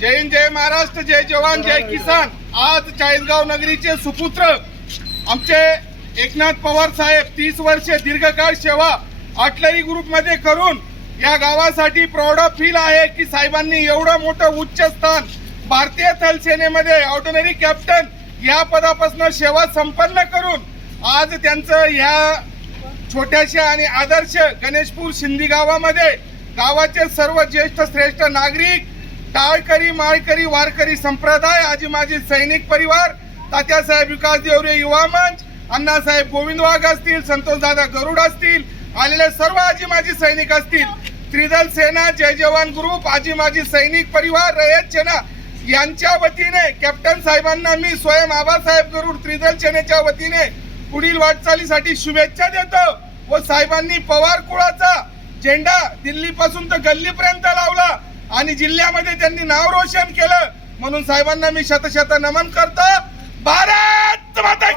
जय हिंद, जय महाराष्ट्र, जय जवान, जय किसान। आज चाळीसगाव नगरीचे सुपुत्र आमचे एकनाथ पवार साहेब 30 वर्षे दीर्घकाळ सेवा आर्टिलरी ग्रुप मध्ये करून या गावासाठी प्राऊड ऑफ फील आहे की साहेबांनी एवढं मोठं उच्च स्थान भारतीय थल सेनेमध्ये ऑर्डिनरी कॅप्टन या पदापासून सेवा संपन्न करून आज त्यांचं ह्या छोट्याशा आणि आदर्श गणेशपूर सिंधी गावामध्ये गावाचे सर्व ज्येष्ठ श्रेष्ठ नागरिक, टाळकरी, माळकरी, वारकरी संप्रदाय, आजी माजी सैनिक परिवार, तात्यासाहेब विकास देवरे युवा मंच, अण्णासाहेब गोविंद वाघ असतील, संतोषदादा गरुड असतील, आलेले सर्व आजी माजी सैनिक असतील, त्रिदल सेना, जय जवान ग्रुप, आजी माजी सैनिक परिवार, रयत सेना यांच्या वतीने कॅप्टन साहेबांना मी स्वयं आबासाहेब गरुड त्रिदल सेनेच्या वतीने पुढील वाटचालीसाठी शुभेच्छा देतो व साहेबांनी पवार कुळाचा झेंडा दिल्ली पासून तर गल्लीपर्यंत लावला आणि जिल्ह्यामध्ये त्यांनी नाव रोशन केलं म्हणून साहेबांना मी शतशत नमन करतो। भारत माता